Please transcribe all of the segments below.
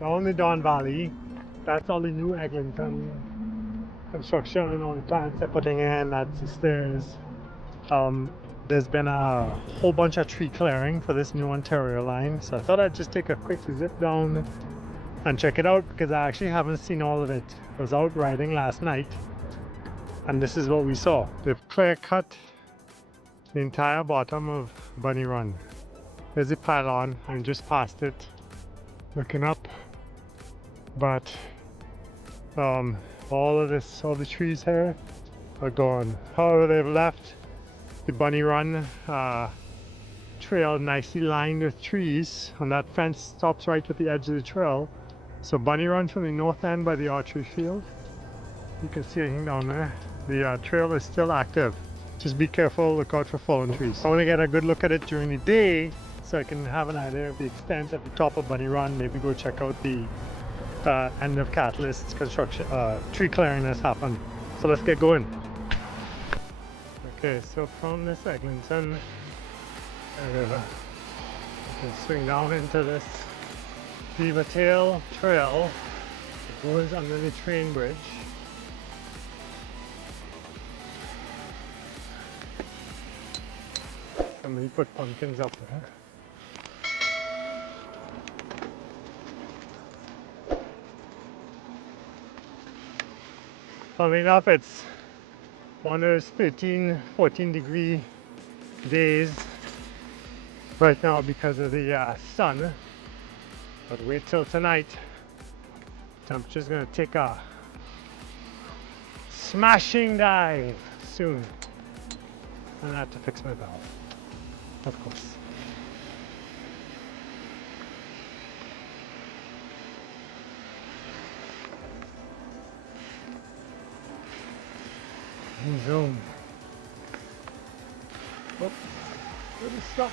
down the Don Valley. That's all the new Eglinton construction and all the plants they're putting in. That's the stairs. There's been a whole bunch of tree clearing for this new Ontario line, so I thought I'd just take a quick zip down and check it out because I actually haven't seen all of it. I was out riding last night and this is what we saw. They've clear cut the entire bottom of Bunny Run. There's a pylon, I'm just past it looking up, but all the trees here are gone. However, they've left the Bunny Run trail nicely lined with trees, and that fence stops right at the edge of the trail. So Bunny Run from the north end by the archery field, you can see anything down there. The trail is still active. Just be careful, look out for fallen trees. I want to get a good look at it during the day so I can have an idea of the extent of the top of Bunny Run. Maybe go check out the end of Catalyst's construction, tree clearing that's happened. So let's get going. Okay, so from this Eglinton river, you can swing down into this Beaver Tail Trail. It goes under the train bridge. Somebody put pumpkins up there. Funny enough, it's one of those 13-14 degree days right now because of the sun, but wait till tonight. Temperature's gonna take a smashing dive soon. And I have to fix my valve, of course. Zoom. Oh, where did it stop?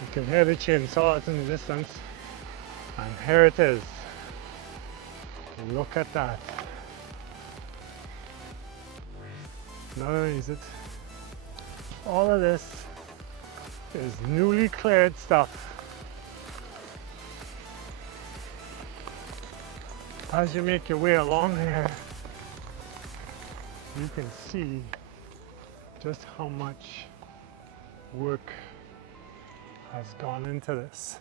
You can hear the chainsaws in the distance, and here it is. Look at that. Not only is it, all of this is newly cleared stuff. As you make your way along here, you can see just how much work has gone into this.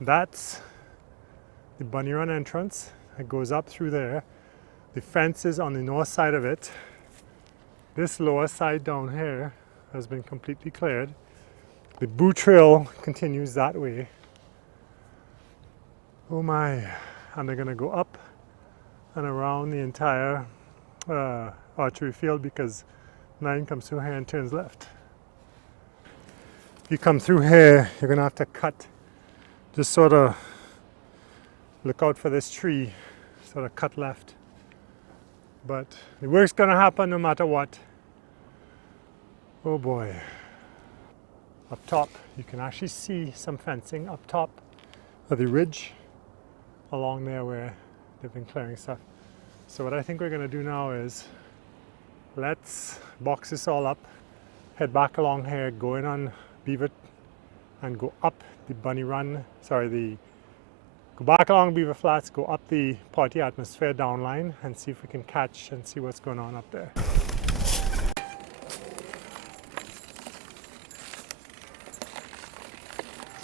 That's the Bunny Run entrance. It goes up through there. The fence is on the north side of it. This lower side down here has been completely cleared. The Boo Trail continues that way. Oh my, and they're gonna go up and around the entire archery field because 9 comes through here and turns left. If you come through here, you're gonna have to cut, just sort of look out for this tree, sort of cut left. But the work's gonna happen no matter what. Oh boy. Up top, you can actually see some fencing up top of the ridge along there where they've been clearing stuff. So what I think we're gonna do now is let's box this all up, head back along here, go in on Beaver and go up the Bunny Run, go back along Beaver Flats, go up the Party Atmosphere downline and see if we can catch and see what's going on up there.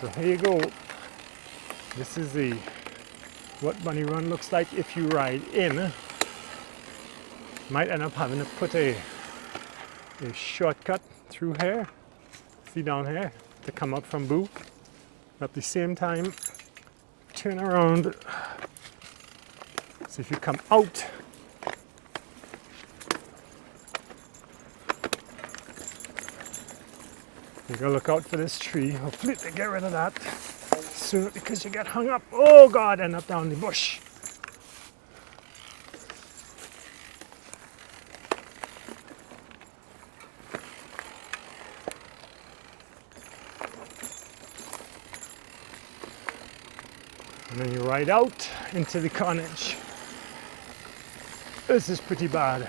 So here you go. This is what Bunny Run looks like if you ride in. Might end up having to put a shortcut through here, see down here, to come up from Boo. At the same time, turn around. So if you come out, you gotta look out for this tree. Hopefully they get rid of that soon because you get hung up. Oh God, end up down the bush. And then you ride out into the Carnage. This is pretty bad.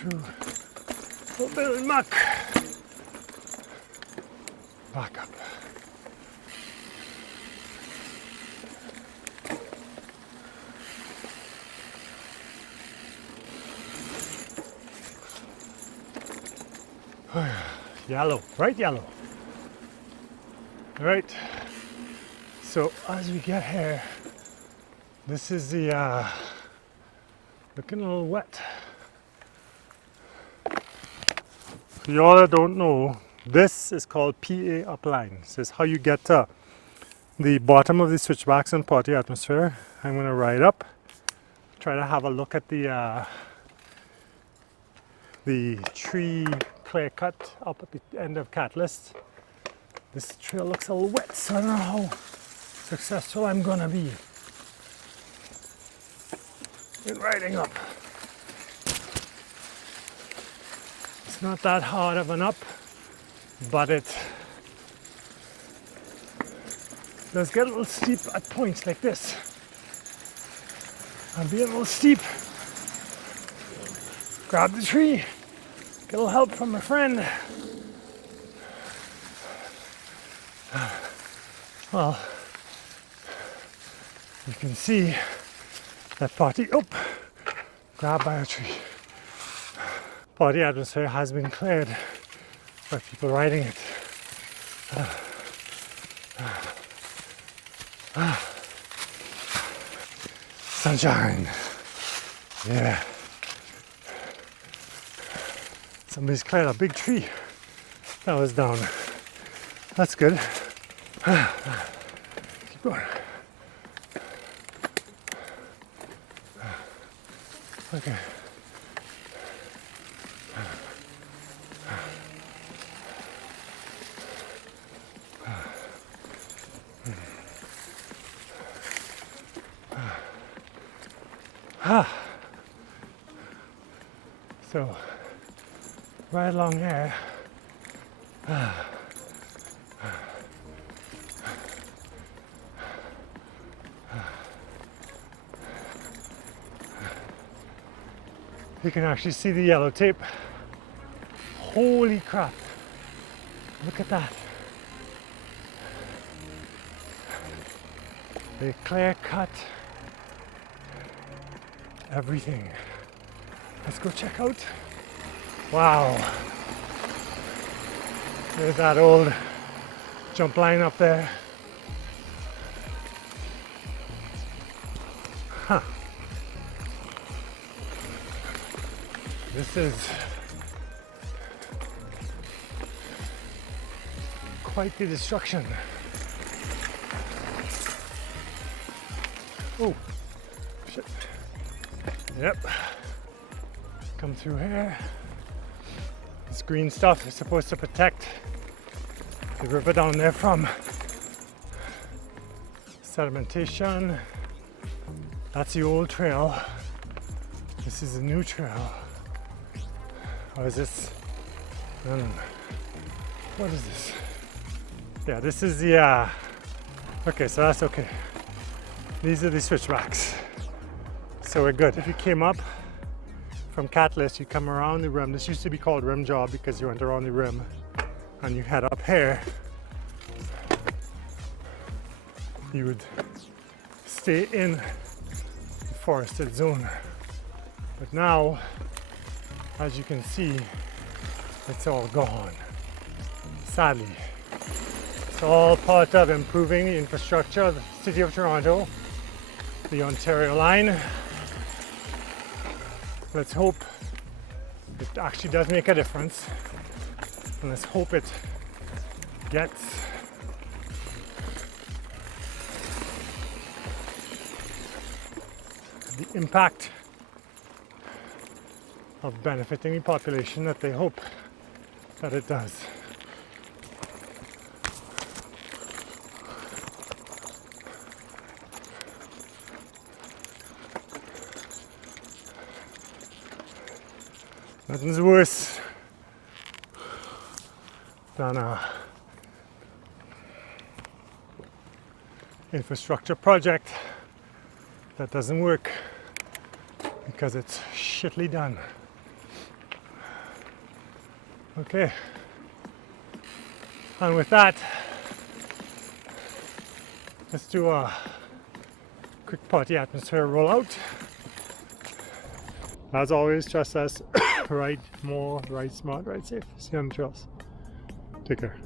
through a bit of muck. Back up. Yellow, bright yellow. All right, so as we get here, this is the looking a little wet. For y'all that don't know, this is called PA upline. This is how you get to the bottom of the switchbacks on Party Atmosphere. I'm gonna ride up, try to have a look at the tree clear cut up at the end of Catalyst. This trail looks a little wet, so I don't know how successful I'm gonna be in riding up. It's not that hard of an up, but it does get a little steep at points like this. I'm being a little steep. Grab the tree, get a little help from my friend. Well, you can see that Party, grabbed by a tree. Party Atmosphere has been cleared by people riding it. Sunshine, yeah. Somebody's cleared a big tree that was down. That's good. Keep going. Okay. So, right along here. You can actually see the yellow tape. Holy crap. Look at that. They clear cut everything. Let's go check out. Wow. There's that old jump line up there. Huh. This is quite the destruction. Oh, shit. Yep. Come through here. This green stuff is supposed to protect the river down there from sedimentation. That's the old trail. This is the new trail. Or is this? I don't know. What is this? Yeah, this is the, okay, so that's okay. These are the switchbacks. So we're good. If you came up from Catalyst, you come around the rim. This used to be called Rim Job because you went around the rim and you head up here. You would stay in the forested zone. But now, as you can see, it's all gone. Sadly. It's all part of improving the infrastructure of the City of Toronto, the Ontario line. Let's hope it actually does make a difference. And let's hope it gets the impact of benefiting the population that they hope that it does. Nothing's worse than a infrastructure project that doesn't work because it's shittily done. Okay, and with that, let's do a quick party atmosphere rollout. As always, trust us. Ride more, ride smart, ride safe. See you on the trails. Take care.